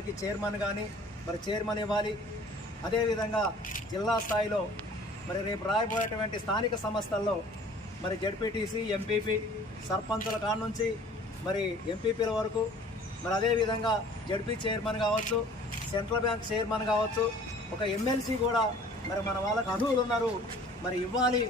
ప్రభుత్వానికి చైర్మన్ కానీ మరి చైర్మన్ ఇవ్వాలి. అదేవిధంగా జిల్లా స్థాయిలో మరి రేపు రాయబోయేటువంటి స్థానిక సంస్థల్లో మరి జడ్పీటీసీ ఎంపీపీ సర్పంచుల కాడ నుంచి మరి ఎంపీపీల వరకు మరి అదేవిధంగా జడ్పీ చైర్మన్ కావచ్చు సెంట్రల్ బ్యాంక్ చైర్మన్ కావచ్చు ఒక ఎమ్మెల్సీ కూడా మరి మన వాళ్ళకు అర్హులు ఉన్నారు. మరి ఇవ్వాలి.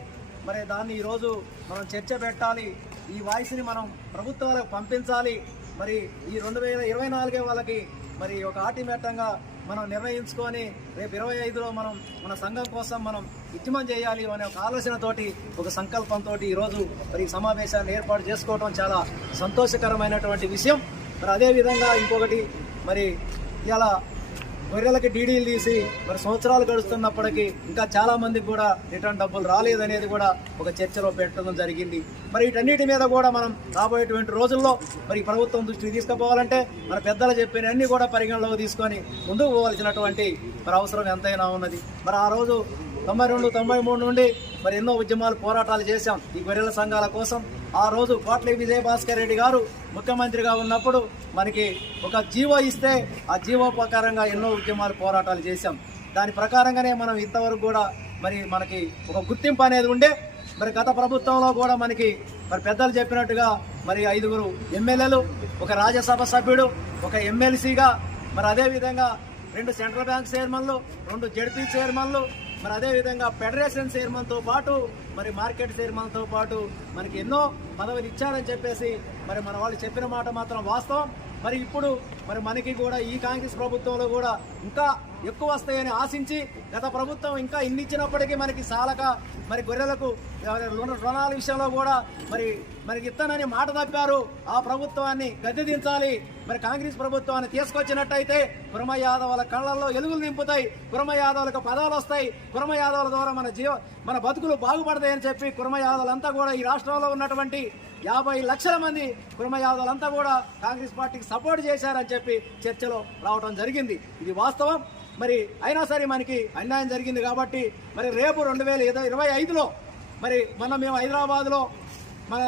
మరి దాన్ని ఈరోజు మనం చర్చ పెట్టాలి. ఈ వాయిస్ని మనం ప్రభుత్వాలకు పంపించాలి. మరి ఈ రెండు వేల ఇరవై నాలుగే వాళ్ళకి మరి ఒక ఆటిమేటంగా మనం నిర్ణయించుకొని రేపు ఇరవై ఐదులో మనం మన సంఘం కోసం మనం ఉద్యమం చేయాలి అనే ఒక ఆలోచనతోటి ఒక సంకల్పంతో ఈరోజు మరి ఈ సమావేశాన్ని ఏర్పాటు చేసుకోవడం చాలా సంతోషకరమైనటువంటి విషయం. మరి అదేవిధంగా ఇంకొకటి మరి ఇలా గొర్రెలకి డీడీలు తీసి మరి సంవత్సరాలు గడుస్తున్నప్పటికీ ఇంకా చాలా మందికి కూడా రిటర్న్ డబ్బులు రాలేదనేది కూడా ఒక చర్చలో పెట్టడం జరిగింది. మరి వీటన్నిటి మీద కూడా మనం రాబోయేటువంటి రోజుల్లో మరి ప్రభుత్వం దృష్టికి తీసుకుపోవాలంటే మన పెద్దలు చెప్పిన అన్ని కూడా పరిగణలోకి తీసుకొని ముందుకు పోవాల్సినటువంటి మరి అవసరం ఎంతైనా ఉన్నది. మరి ఆ రోజు తొంభై రెండు తొంభై మూడు నుండి మరి ఎన్నో ఉద్యమాలు పోరాటాలు చేశాం ఈ గొర్రెల సంఘాల కోసం. ఆ రోజు కోట్ల విజయభాస్కర్ రెడ్డి గారు ముఖ్యమంత్రిగా ఉన్నప్పుడు మనకి ఒక జీవో ఇస్తే ఆ జీవో ప్రకారంగా ఎన్నో ఉద్యమాలు పోరాటాలు చేశాం. దాని ప్రకారంగానే మనం ఇంతవరకు కూడా మరి మనకి ఒక గుర్తింపు అనేది ఉండే మరి గత ప్రభుత్వంలో కూడా మనకి మరి పెద్దలు చెప్పినట్టుగా మరి ఐదుగురు ఎమ్మెల్యేలు ఒక రాజ్యసభ సభ్యుడు ఒక ఎమ్మెల్సీగా మరి అదేవిధంగా రెండు సెంట్రల్ బ్యాంక్ చైర్మన్లు రెండు జడ్పీ చైర్మన్లు మరి అదేవిధంగా ఫెడరేషన్ చైర్మన్తో పాటు మరి మార్కెట్ చైర్మన్తో పాటు మనకి ఎన్నో పదవులు ఇచ్చారని చెప్పేసి మరి మన వాళ్ళు చెప్పిన మాట మాత్రం వాస్తవం. మరి ఇప్పుడు మరి మనకి కూడా ఈ కాంగ్రెస్ ప్రభుత్వంలో కూడా ఇంకా ఎక్కువ వస్తాయని ఆశించి గత ప్రభుత్వం ఇంకా ఇన్ని ఇచ్చినప్పటికీ మనకి సాలక మరి గొర్రెలకు రుణ రుణాల విషయంలో కూడా మరి మనకి ఇస్తానని మాట తప్పారు. ఆ ప్రభుత్వాన్ని గద్దె దించాలి. మరి కాంగ్రెస్ ప్రభుత్వాన్ని తీసుకొచ్చినట్టయితే కురమ యాదవుల కళ్ళల్లో ఎలుగులు నింపుతాయి. కురమ యాదవులకు పదాలు వస్తాయి. కురమ యాదవుల ద్వారా మన జీవ మన బతుకులు బాగుపడతాయని చెప్పి కురమ యాదవులంతా కూడా ఈ రాష్ట్రంలో ఉన్నటువంటి యాభై లక్షల మంది కురమ యాదవులంతా కూడా కాంగ్రెస్ పార్టీకి సపోర్ట్ చేశారని చెప్పి చెప్పి చర్చలో రావడం జరిగింది. ఇది వాస్తవం. మరి అయినా సరే మనకి అన్యాయం జరిగింది కాబట్టి మరి రేపు రెండు వేల ఇరవై ఐదులో మరి మొన్న మేము హైదరాబాద్లో మన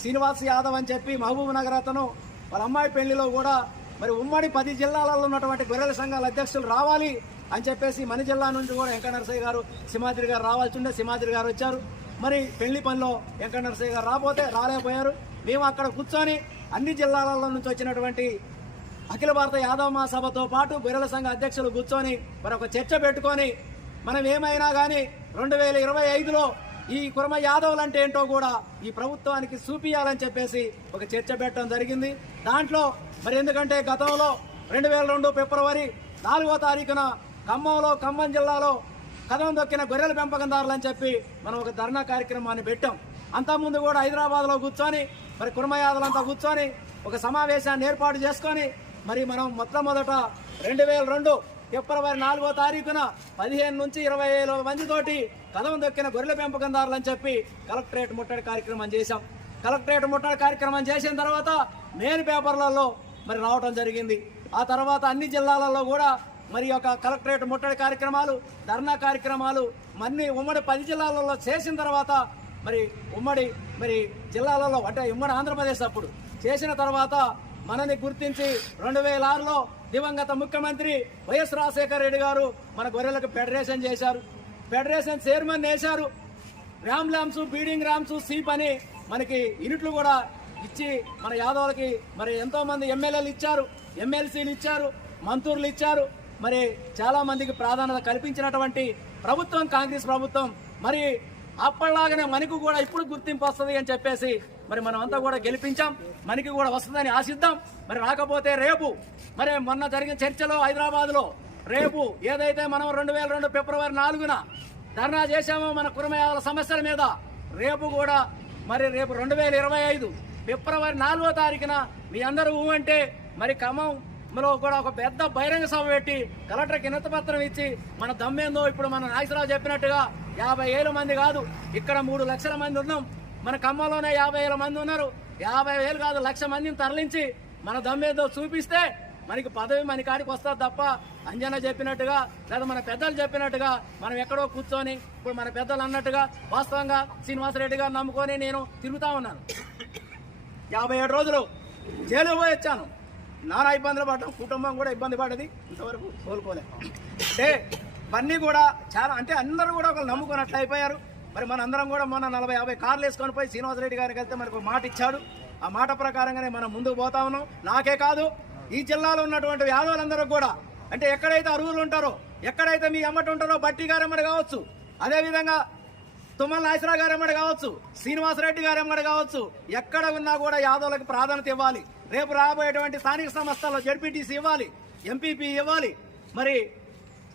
శ్రీనివాస్ యాదవ్ అని చెప్పి మహబూబ్ నగర్ అతను వాళ్ళ అమ్మాయి పెళ్ళిలో కూడా మరి ఉమ్మడి పది జిల్లాలలో ఉన్నటువంటి గొర్రెల సంఘాల అధ్యక్షులు రావాలి అని చెప్పేసి మన జిల్లా నుంచి కూడా వెంకట నరసయ్య గారు సింహాద్రి గారు రావాల్సి ఉండే సింహాద్రి గారు వచ్చారు. మరి పెళ్ళి పనిలో వెంకట నరసయ్య గారు రాకపోతే రాలేకపోయారు. మేము అక్కడ కూర్చొని అన్ని జిల్లాలలో నుంచి వచ్చినటువంటి అఖిల భారత యాదవ మహాసభతో పాటు గొర్రెల సంఘ అధ్యక్షులు కూర్చొని మరి ఒక చర్చ పెట్టుకొని మనం ఏమైనా కానీ రెండు వేల ఇరవై ఐదులో ఈ కురమ యాదవులు అంటే ఏంటో కూడా ఈ ప్రభుత్వానికి చూపియాలని చెప్పేసి ఒక చర్చ పెట్టడం జరిగింది. దాంట్లో మరి ఎందుకంటే గతంలో రెండు వేల రెండు ఫిబ్రవరి నాలుగో తారీఖున ఖమ్మంలో ఖమ్మం జిల్లాలో కథం దొక్కిన గొర్రెల పెంపకందారులు అని చెప్పి మనం ఒక ధర్నా కార్యక్రమాన్ని పెట్టాం. అంతకుముందు కూడా హైదరాబాద్లో కూర్చొని మరి కుర్మయాదులంతా కూర్చొని ఒక సమావేశాన్ని ఏర్పాటు చేసుకొని మరి మనం మొట్టమొదట రెండు వేల రెండు ఫిబ్రవరి నాలుగో తారీఖున పదిహేను నుంచి ఇరవై వేల మందితోటి కదం దొక్కిన గొర్రెల పెంపకందారులు అని చెప్పి కలెక్టరేట్ ముట్టడి కార్యక్రమం చేశాం. కలెక్టరేట్ ముట్టడి కార్యక్రమం చేసిన తర్వాత మెయిన్ పేపర్లలో మరి రావటం జరిగింది. ఆ తర్వాత అన్ని జిల్లాలలో కూడా మరి యొక్క కలెక్టరేట్ ముట్టడి కార్యక్రమాలు ధర్నా కార్యక్రమాలు మన్ని ఉమ్మడి పది జిల్లాలలో చేసిన తర్వాత మరి ఉమ్మడి మరి జిల్లాలలో అంటే ఉమ్మడి ఆంధ్రప్రదేశ్ అప్పుడు చేసిన తర్వాత మనని గుర్తించి రెండు వేల ఆరులో దివంగత ముఖ్యమంత్రి వైఎస్ రాజశేఖర రెడ్డి గారు మన గొర్రెలకు ఫెడరేషన్ చేశారు. ఫెడరేషన్ చైర్మన్ వేశారు. Ram lambs breeding rams sheep అని మనకి యూనిట్లు కూడా ఇచ్చి మన యాదవులకి మరి ఎంతోమంది ఎమ్మెల్యేలు ఇచ్చారు. ఎమ్మెల్సీలు ఇచ్చారు. మంత్రులు ఇచ్చారు. మరి చాలామందికి ప్రాధాన్యత కల్పించినటువంటి ప్రభుత్వం కాంగ్రెస్ ప్రభుత్వం. మరి అప్పటిలాగానే మనకు కూడా ఇప్పుడు గుర్తింపు వస్తుంది అని చెప్పేసి మరి మనం అంతా కూడా గెలిపించాం. మనకి కూడా వస్తుందని ఆశిద్దాం. మరి రాకపోతే రేపు మరి మొన్న జరిగిన చర్చలో హైదరాబాద్లో రేపు ఏదైతే మనం రెండు వేల రెండు ఫిబ్రవరి నాలుగున ధర్నా చేశామో మన కురమయాల సమస్యల మీద రేపు కూడా మరి రేపు రెండు వేల ఇరవై ఐదు ఫిబ్రవరి నాలుగో తారీఖున మీ అందరూ ఊమంటే అంటే మరి ఖమ్మంలో కూడా ఒక పెద్ద బహిరంగ సభ పెట్టి కలెక్టర్కి వినతి పత్రం ఇచ్చి మన దమ్మేందో ఇప్పుడు మన నాగేశ్వరరావు చెప్పినట్టుగా యాభై ఏళ్ళ మంది కాదు ఇక్కడ మూడు లక్షల మంది ఉన్నాం. మన ఖమ్మంలోనే యాభై వేల మంది ఉన్నారు. యాభై వేలు కాదు లక్ష మందిని తరలించి మన దమ్మేదో చూపిస్తే మనకి పదవి మన కాడికి వస్తుంది తప్ప అంజన చెప్పినట్టుగా లేదా మన పెద్దలు చెప్పినట్టుగా మనం ఎక్కడో కూర్చొని ఇప్పుడు మన పెద్దలు అన్నట్టుగా వాస్తవంగా శ్రీనివాసరెడ్డి గారు నమ్ముకొని నేను తిరుగుతా ఉన్నాను. యాభై ఏడు రోజులు జైలు పోయి వచ్చాను. నానా ఇబ్బందులు పడటం కుటుంబం కూడా ఇబ్బంది పడేది ఇంతవరకు కోలుకోలేదు అంటే ఇవన్నీ కూడా చాలా అంటే అందరూ కూడా ఒకరు నమ్ముకున్నట్లు అయిపోయారు. మరి మన అందరం కూడా మొన్న నలభై యాభై కార్లు వేసుకొని పోయి శ్రీనివాసరెడ్డి గారికి వెళ్తే మనకు మాట ఇచ్చాడు. ఆ మాట ప్రకారంగానే మనం ముందుకు పోతా ఉన్నాం. నాకే కాదు ఈ జిల్లాలో ఉన్నటువంటి యాదవులందరూ కూడా. అంటే ఎక్కడైతే అరువులు ఉంటారో ఎక్కడైతే మీ అమ్మటి ఉంటారో బట్టి గారమ్మడి కావచ్చు. అదేవిధంగా తుమ్మల నాగేశ్వరరావు గారు ఎమ్మడి కావచ్చు శ్రీనివాసరెడ్డి గారు ఎమ్మడి కావచ్చు. ఎక్కడ ఉన్నా కూడా యాదవులకు ప్రాధాన్యత ఇవ్వాలి. రేపు రాబోయేటువంటి స్థానిక సంస్థల్లో జడ్పీటీసీ ఇవ్వాలి ఎంపీపీ ఇవ్వాలి మరి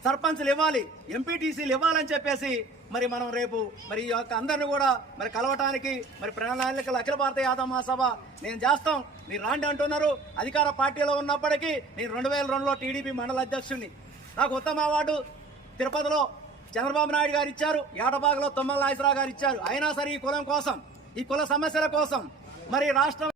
సర్పంచ్లు ఇవ్వాలి ఎంపీటీసీలు ఇవ్వాలని చెప్పేసి మరి మనం రేపు మరి ఈ యొక్క అందరిని కూడా మరి కలవటానికి మరి ప్రణాళికలు అఖిల భారత యాదవ మహాసభ నేను చేస్తాం. మీరు రాండి అంటున్నారు. అధికార పార్టీలో ఉన్నప్పటికీ నేను రెండు వేల రెండులో టీడీపీ మండల అధ్యక్షుడిని. నాకు ఉత్తమ అవార్డు తిరుపతిలో చంద్రబాబు నాయుడు గారు ఇచ్చారు. ఏటబాగులో తుమ్మల నాగేశ్వరరావు గారు ఇచ్చారు. అయినా సరే ఈ కులం కోసం ఈ కుల సమస్యల కోసం మరి రాష్ట్రం